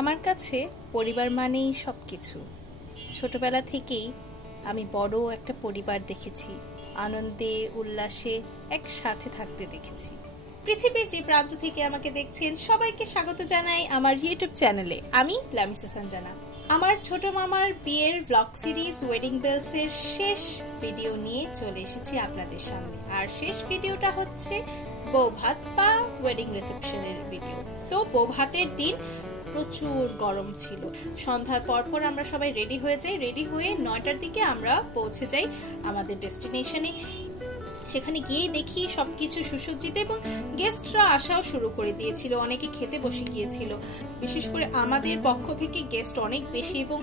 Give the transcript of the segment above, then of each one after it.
আমার কাছে পরিবার মানেই সবকিছু। ছোটবেলা থেকেই আমি বড় একটা পরিবার দেখেছি, আনন্দে উল্লাসে একসাথে থাকতে দেখেছি। পৃথিবীর যে প্রান্ত থেকে আমাকে দেখছেন সবাইকে স্বাগত জানাই আমার ইউটিউব চ্যানেলে। আমি লামিসা সানজানা। আমার ছোট মামার বিয়ের ব্লগ সিরিজ ওয়েডিং বেলস এর শেষ ভিডিও নিয়ে চলে এসেছি আপনাদের সামনে। আর শেষ ভিডিওটা হচ্ছে বৌভাত বা ওয়েডিং রিসেপশনের ভিডিও। তো বৌভাতের দিন প্রচুর গরম ছিল। সন্ধ্যার পর আমরা সবাই রেডি হয়ে যাই। রেডি হয়ে 9টার দিকে আমরা পৌঁছে যাই আমাদের ডেস্টিনেশনে। সেখানে গিয়ে দেখি সবকিছু সুসজ্জিত এবং গেস্টরা আসাও শুরু করে দিয়েছিল, অনেকে খেতে বসে গিয়েছিল। বিশেষ করে আমাদের পক্ষ থেকে গেস্ট অনেক বেশি এবং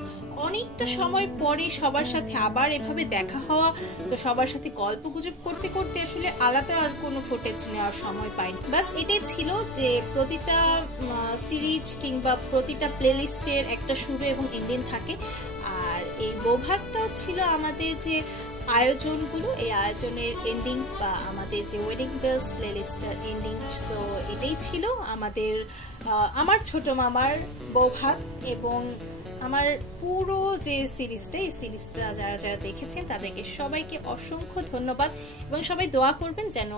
অনেকটা সময় পরে সবার সাথে আবার এভাবে দেখা হওয়া। তো সবার সাথে গল্প গুজব করতে করতে আসলে আলাদা আর কোনো ফুটেজ নেওয়ার সময় পাইনি। বাস এটাই ছিল যে প্রতিটা সিরিজ কিংবা প্রতিটা প্লেলিস্টের একটা শুরু এবং এন্ডিং থাকে। আর এই বৌভাতটাও ছিল আমাদের যে আয়োজনগুলো, এই আয়োজনের এন্ডিং বা আমাদের যে ওয়েডিং বেলস প্লেলিস্টের এন্ডিং। তো এটাই ছিল আমার ছোট মামার বৌভাত। এবং আমার পুরো যে সিরিজটা, এই সিরিজটা যারা যারা দেখেছেন তাদেরকে সবাইকে অসংখ্য ধন্যবাদ। এবং সবাই দোয়া করবেন যেন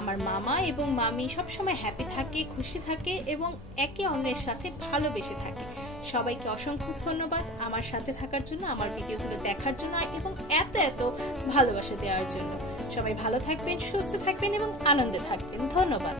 আমার মামা এবং মামি সবসময় হ্যাপি থাকে, খুশি থাকে এবং একে অন্যের সাথে ভালোবেসে থাকে। সবাইকে অসংখ্য ধন্যবাদ আমার সাথে থাকার জন্য, আমার ভিডিওগুলো দেখার জন্য এবং এত এত ভালোবাসা দেওয়ার জন্য। সবাই ভালো থাকবেন, সুস্থ থাকবেন এবং আনন্দে থাকবেন। ধন্যবাদ।